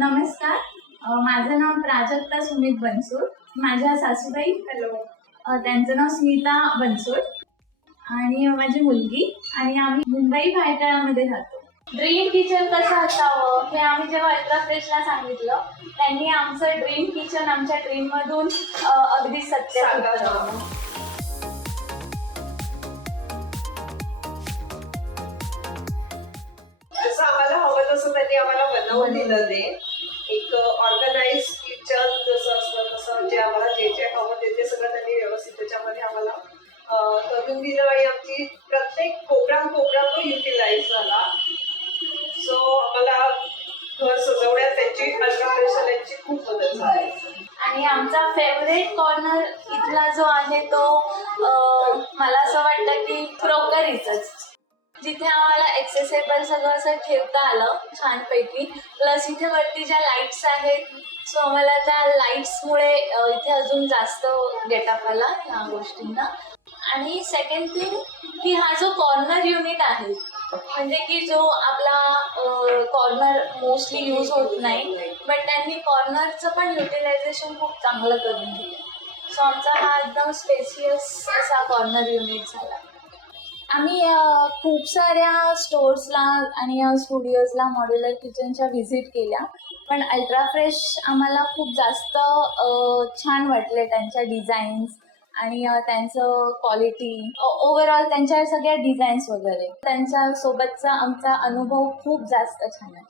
नमस्कार. माझं नाव प्राजक्ता सुमित बनसोड. माझ्या सासूबाई हॅलो. त्यांचं नाव स्मिता बनसोड आणि माझी मुलगी आणि आम्ही मुंबई भायखळ्यामध्ये राहतो. ड्रीम किचन कसं असावं हे आम्ही जेव्हा अल्ट्राफ्रेशला सांगितलं त्यांनी आमचं ड्रीम किचन आमच्या ड्रीममधून अगदी सत्यात उतरवलं. जसं आम्हाला हवं तसं त्यांनी आम्हाला बनवून दिलं. ते एक ऑर्गनाइज किचन जसं असतं तसं जे आम्हाला जे हवं ते सगळं त्यांनी व्यवस्थित त्याच्यामध्ये आम्हाला करून दिलं आणि आमची प्रत्येक प्रोग्राम तो युटिलाइज झाला. सो आम्हाला घर सजवण्यात त्यांची अल्ट्राफ्रेशन यांची खूप मदत झाली. आणि आमचा फेवरेट कॉर्नर इथला जो आहे तो मला असं वाटतं की क्रोकरीचंच, जिथे आम्हाला एक्सेसिबल सगळं असं ठेवता आलं छानपैकी. प्लस इथे वरती ज्या लाईट्स आहेत सो आम्हाला त्या लाईट्समुळे इथे अजून जास्त गेटअप आला ह्या गोष्टींना. आणि सेकंड थिंग की हा जो कॉर्नर युनिट आहे म्हणजे की जो आपला कॉर्नर मोस्टली यूज होत नाही, बट त्यांनी कॉर्नरचं पण युटिलायझेशन खूप चांगलं करून दिलं. सो आमचा हा एकदम स्पेशियस असा कॉर्नर युनिट झाला. आम्ही खूप साऱ्या स्टोर्सला आणि स्टुडिओजला मॉड्युलर किचनच्या व्हिजिट केल्या, पण अल्ट्राफ्रेश आम्हाला खूप जास्त छान वाटले. त्यांच्या डिझाईन्स आणि त्यांचं क्वालिटी ओव्हरऑल त्यांच्या सगळ्या डिझाईन्स वगैरे त्यांच्यासोबतचा आमचा अनुभव खूप जास्त छान आहे.